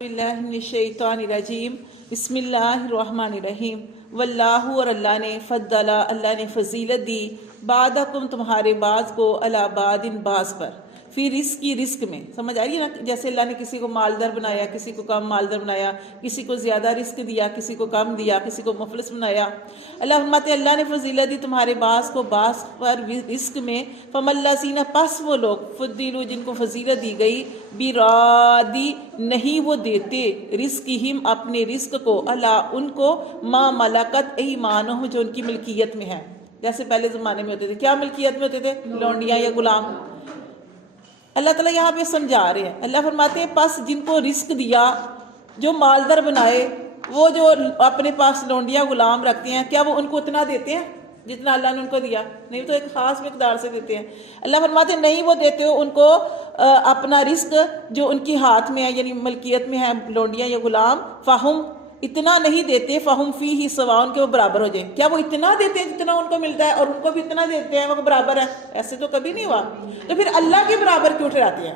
باللہ من الشیطان الرجیم بسم اللہ الرحمن الرحیم واللہ اور اللہ نے فضل اللہ نے فضیلت دی بعدکم تمہارے بعض کو علی بعض بعض پر فی رزق کی رزق میں سمجھ آ رہی ہے نا، جیسے اللہ نے کسی کو مالدار بنایا، کسی کو کم مالدار بنایا، کسی کو زیادہ رزق دیا، کسی کو کم دیا، کسی کو مفلس بنایا۔ اللہ فرماتے ہیں اللہ نے فضیلت دی تمہارے بعض کو بعض پر رزق میں، فَمَلَّذِينَ پس وہ لوگ فضلوا جن کو فضیلت دی گئی برادی نہیں وہ دیتے رزقہم اپنے رزق کو اللہ ان کو ما ملکت ایمانہم جو ان کی ملکیت میں ہے، جیسے پہلے زمانے میں ہوتے تھے۔ کیا ملکیت میں ہوتے تھے؟ لونڈیاں یا غلام۔ اللہ تعالیٰ یہاں پہ سمجھا رہے ہیں، اللہ فرماتے ہیں پس جن کو رزق دیا، جو مالدار بنائے، وہ جو اپنے پاس لونڈیاں غلام رکھتے ہیں، کیا وہ ان کو اتنا دیتے ہیں جتنا اللہ نے ان کو دیا؟ نہیں، تو ایک خاص مقدار سے دیتے ہیں۔ اللہ فرماتے ہیں نہیں وہ دیتے ہو ان کو اپنا رزق جو ان کی ہاتھ میں ہے، یعنی ملکیت میں ہے لونڈیاں یا غلام، فہم اتنا نہیں دیتے، فہم فی ہی سواء کے وہ برابر ہو جائیں۔ کیا وہ اتنا دیتے ہیں جتنا ان کو ملتا ہے اور ان کو بھی اتنا دیتے ہیں وہ برابر ہے؟ ایسے تو کبھی نہیں ہوا، تو پھر اللہ کے برابر کیوں ٹھہراتے ہیں؟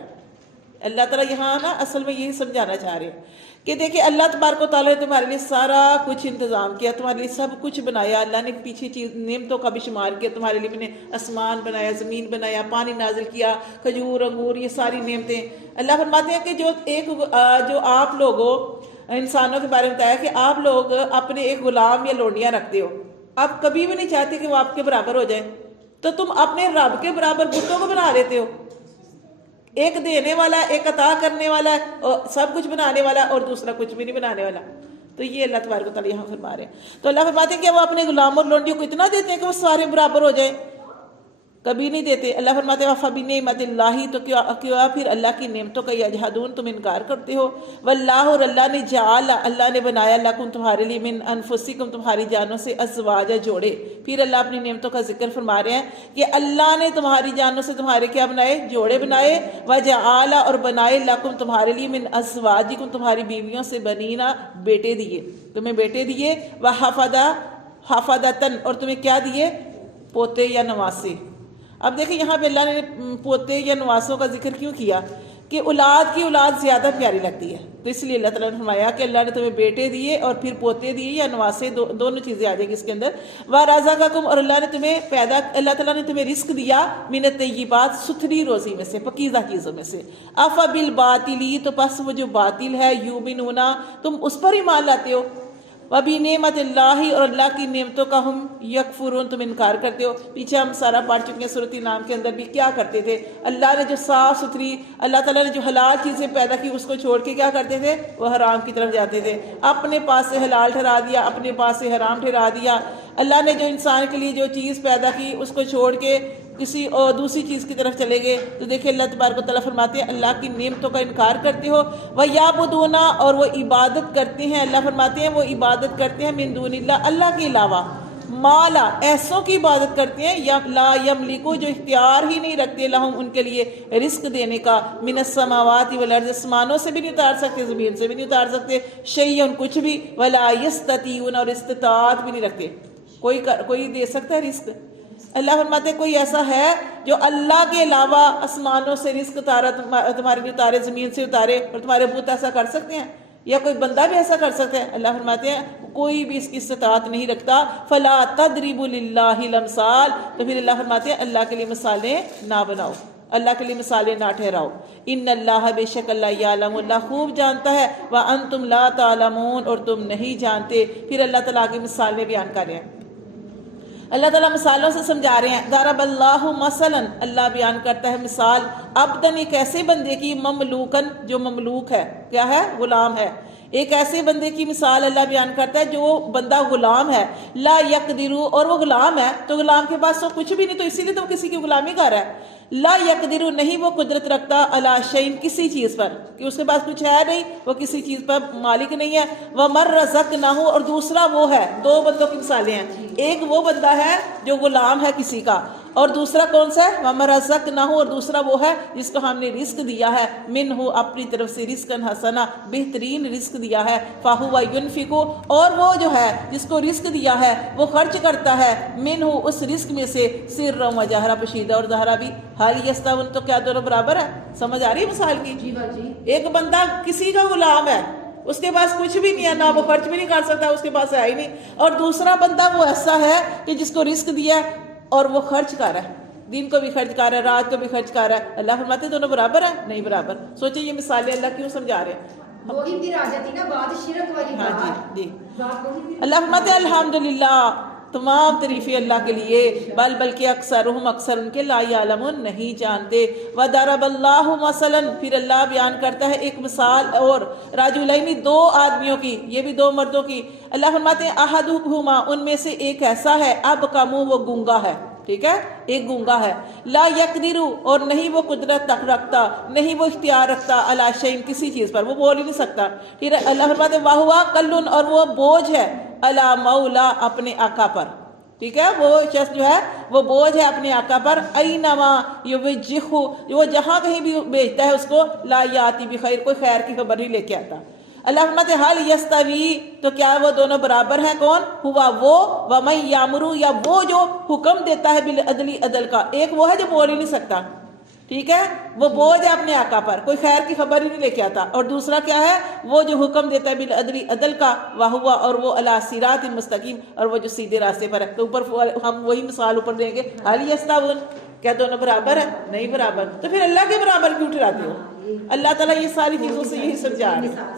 اللہ تعالیٰ یہاں نا اصل میں یہی سمجھانا چاہ رہے ہیں کہ دیکھیں اللہ تبارک و تعالیٰ نے تمہارے لیے سارا کچھ انتظام کیا، تمہارے لیے سب کچھ بنایا۔ اللہ نے پیچھے چیز نعمتوں کا بھی شمار کیا، تمہارے لیے میں نے آسمان بنایا، زمین بنایا، پانی نازل کیا، کھجور انگور، یہ ساری نعمتیں۔ اللہ فرماتے ہیں کہ جو آپ لوگوں انسانوں کے بارے میں بتایا کہ آپ لوگ اپنے ایک غلام یا لونڈیاں رکھتے ہو، آپ کبھی بھی نہیں چاہتے کہ وہ آپ کے برابر ہو جائیں، تو تم اپنے رب کے برابر بتوں کو بنا لیتے ہو۔ ایک دینے والا، ایک عطا کرنے والا، اور سب کچھ بنانے والا، اور دوسرا کچھ بھی نہیں بنانے والا۔ تو یہ اللہ تبارک و تعالیٰ یہاں فرما رہے ہیں۔ تو اللہ فرماتے ہیں کہ وہ اپنے غلام اور لونڈیوں کو اتنا دیتے ہیں کہ وہ سارے برابر ہو جائیں؟ کبھی نہیں دیتے۔ اللہ فرماتے ہیں فَبِنِعْمَتِ اللَّهِ تو کیا پھر اللہ کی نعمتوں کا یجحدون تم انکار کرتے ہو۔ واللہ اور اللہ نے جعل اللہ نے بنایا لکم تمہارے لیے من انفسکم تمہاری جانوں سے ازواج جوڑے۔ پھر اللہ اپنی نعمتوں کا ذکر فرما رہے ہیں کہ اللہ نے تمہاری جانوں سے تمہارے کیا بنائے؟ جوڑے بنائے۔ وجعل اور بنائے لکم تمہارے لیے من ازواجکم تمہاری بیویوں سے بنینا بیٹے دیے، تمہیں بیٹے دیے، وحفدتن اور تمہیں کیا دیے؟ پوتے یا نواسے۔ اب دیکھیں یہاں پہ اللہ نے پوتے یا نواسوں کا ذکر کیوں کیا؟ کہ اولاد کی اولاد زیادہ پیاری لگتی ہے، تو اس لیے اللہ تعالیٰ نے فرمایا کہ اللہ نے تمہیں بیٹے دیے اور پھر پوتے دیے یا نواسے، دونوں چیزیں آ جائیں گی اس کے اندر۔ وَرَزَقَكُمْ اور اللہ نے تمہیں اللہ تعالیٰ نے تمہیں رزق دیا مِنَ الطَّیِّبَاتِ ستھری روزی میں سے، پاکیزہ چیزوں میں سے۔ أَفَبِالْبَاطِلِ تو پس وہ جو باطل ہے، یُؤْمِنُونَ تم اس پر ایمان لاتے ہو، وَبِنِعْمَتِ اللَّهِ اور اللہ کی نعمتوں کا ہم یکفرون تم انکار کرتے ہو۔ پیچھے ہم سارا پڑھ چکے ہیں سورۃ انعام کے اندر بھی کیا کرتے تھے، اللہ نے جو صاف ستھری، اللہ تعالیٰ نے جو حلال چیزیں پیدا کی اس کو چھوڑ کے کیا کرتے تھے؟ وہ حرام کی طرف جاتے تھے، اپنے پاس سے حلال ٹھہرا دیا، اپنے پاس سے حرام ٹھہرا دیا۔ اللہ نے جو انسان کے لیے جو چیز پیدا کی اس کو چھوڑ کے کسی اور دوسری چیز کی طرف چلے گئے۔ تو دیکھیں اللہ تبارک و تعالیٰ فرماتے ہیں اللہ کی نعمتوں کا انکار کرتے ہو، وَيَعْبُدُونَ اور وہ عبادت کرتے ہیں، اللہ فرماتے ہیں وہ عبادت کرتے ہیں من دون اللہ اللہ کے علاوہ، مالا ایسوں کی عبادت کرتے ہیں یا لا یملکو جو اختیار ہی نہیں رکھتے، لہم ان کے لیے رزق دینے کا، من السماوات والارض آسمانوں سے بھی نہیں اتار سکتے، زمین سے بھی نہیں اتار سکتے، شیئن کچھ بھی، ولا یستطیعون اور استطاعت بھی نہیں رکھتے۔ کوئی دے سکتا ہے رزق؟ اللہ فرماتے ہیں کوئی ایسا ہے جو اللہ کے علاوہ آسمانوں سے رزق اتارا، تمہارے لیے اتارے، زمین سے اتارے، اور تمہارے بت ایسا کر سکتے ہیں؟ یا کوئی بندہ بھی ایسا کر سکتا ہے؟ اللہ فرماتے ہیں کوئی بھی اس کی استطاعت نہیں رکھتا۔ فلا تضربوا للہ الامثال تو پھر اللہ فرماتے ہیں اللہ کے لیے مثالیں نہ بناؤ، اللہ کے لیے مثالیں نہ ٹھہراؤ۔ ان اللہ بے شک اللہ یعلم اللہ خوب جانتا ہے، وانتم لا تعلمون اور تم نہیں جانتے۔ پھر اللہ تعالیٰ کی مثالیں بیان کر رہے ہیں، اللہ تعالیٰ مثالوں سے سمجھا رہے ہیں۔ ضرب اللہ مثلا اللہ بیان کرتا ہے مثال، عبدن ایک ایسے بندے کی، مملوکن جو مملوک ہے، کیا ہے؟ غلام ہے۔ ایک ایسے بندے کی مثال اللہ بیان کرتا ہے جو بندہ غلام ہے، لا یقدرو اور وہ غلام ہے، تو غلام کے پاس تو کچھ بھی نہیں، تو اسی لیے تو کسی کی غلامی کر رہا ہے۔ لا یقدرو نہیں وہ قدرت رکھتا، علی شیء کسی چیز پر، کہ اس کے پاس کچھ ہے نہیں، وہ کسی چیز پر مالک نہیں ہے۔ ومن رزقناہ اور دوسرا وہ ہے، دو بندوں کی مثالیں ہیں، ایک وہ بندہ ہے جو غلام ہے کسی کا، اور دوسرا کون سا ہے وَمَا رَزَقْنَاهُ، اور دوسرا وہ ہے جس کو ہم نے رزق دیا ہے منہ اپنی طرف سے رزقاً حسنا بہترین رزق دیا ہے فَهُوَ يُنْفِقُ، اور وہ جو ہے جس کو رزق دیا ہے وہ خرچ کرتا ہے منہ اس رزق میں سے سرًا وجہرا پوشیدہ اور ظاہرہ بھی حال یستوون، تو کیا دونوں برابر ہے؟ سمجھ آ رہی ہے مثال کی؟ جی با جی. ایک بندہ کسی کا غلام ہے، اس کے پاس کچھ بھی نہیں ہے، نہ وہ خرچ بھی نہیں کر سکتا، اس کے پاس ہے ہی نہیں، اور دوسرا بندہ وہ ایسا ہے کہ جس کو رزق دیا ہے اور وہ خرچ کر رہا ہے، دن کو بھی خرچ کر رہا ہے، رات کو بھی خرچ کر رہا ہے۔ اللہ فرماتے ہیں دونوں برابر ہیں؟ نہیں برابر۔ سوچیں یہ مثالیں اللہ کیوں سمجھا رہے ہیں؟ وہی پھر آ جاتی نا بات شرک والی ہاں بات. جی بات وہی پھر اللہ فرماتے ہیں الحمدللہ، تمام تعریفیں اللہ کے لیے، بلکہ اکثرہم اکثر ان کے لا یعلمون نہیں جانتے۔ وَضَرَبَ اللَّهُ مَثَلًا، پھر اللہ بیان کرتا ہے ایک مثال اور رجلین دو آدمیوں کی، یہ بھی دو مردوں کی۔ اللہ فرماتے ہیں احدہما، ان میں سے ایک ایسا ہے اب کا منہ وہ گونگا ہے، ٹھیک ہے، ایک گونگا ہے، لا یقدر، اور نہیں وہ قدرت تک رکھتا، نہیں وہ اختیار رکھتا، علی شیء کسی چیز پر، وہ بول ہی نہیں سکتا۔ پھر اللہ فرماتے ہیں وَهُوَ کلٌ، اور وہ بوجھ ہے، علی مولا اپنے آقا پر، ٹھیک ہے، وہ شخص جو ہے وہ بوجھ ہے اپنے آقا پر، اینما یوجہہ، وہ جہاں کہیں بھی بھیجتا ہے اس کو، لا یاتی بخیر، کوئی خیر کی خبر نہیں لے کے آتا۔ اللہ فرماتے ہیں حل یستوی، تو کیا وہ دونوں برابر ہیں؟ کون؟ ہوا وہ، ومن یامر، یا وہ جو حکم دیتا ہے بالعدل، عدل کا، ایک وہ ہے جو بول ہی نہیں سکتا، ٹھیک ہے، وہ بوجھ ہے اپنے آقا پر، کوئی خیر کی خبر ہی نہیں لے کے آتا، اور دوسرا کیا ہے؟ وہ جو حکم دیتا ہے بالعدل، عدل کا، وہوا، اور وہ علی صراط مستقیم، اور وہ جو سیدھے راستے پر ہے۔ تو اوپر ہم وہی مثال اوپر دیں گے، حل یستوون، کیا دونوں برابر ہیں؟ نہیں برابر۔ تو پھر اللہ کے برابر کیوں ٹھہراتے ہو؟ اللہ تعالیٰ یہ ساری چیزوں سے یہی سمجھا رہے ہیں۔